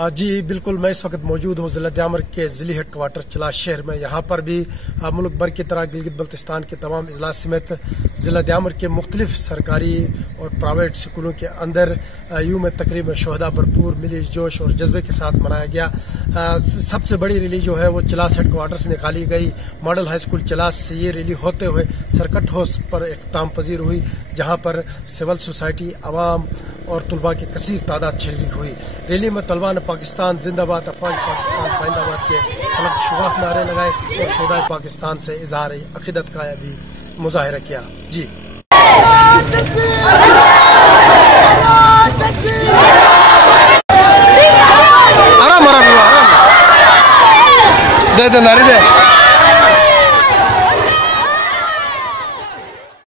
जी बिल्कुल, मैं इस वक्त मौजूद हूँ ज़िला द्यामर के ज़िली हेड क्वार्टर चिलास शहर में। यहाँ पर भी मुल्क भर की तरह गिलगित बल्तिस्तान के तमाम अजला समेत ज़िला द्यामर के मुख्तलिफ सरकारी और प्राइवेट स्कूलों के अंदर यूम तकरीब शहदा भरपूर मिली जोश और जज्बे के साथ मनाया गया। सबसे बड़ी रैली जो है वो चिलास हेड क्वार्टर से निकाली गई। मॉडल हाई स्कूल चिलास से ये रैली होते हुए सर्किट हाउस पर इख्तिताम पजीर हुई, जहाँ पर सिविल सोसाइटी, आवाम और तलबा की कसीर तादाद शरीक हुई। रैली में तलबा ने पाकिस्तान जिंदाबाद, अफवाज पाकिस्तान पाइंदाबाद के फलक शुगाफ नारे लगाए और शोहदाए पाकिस्तान से इजहार अकीदत का भी मुजाहिरा किया। जी आराम आराम दे नारे दे।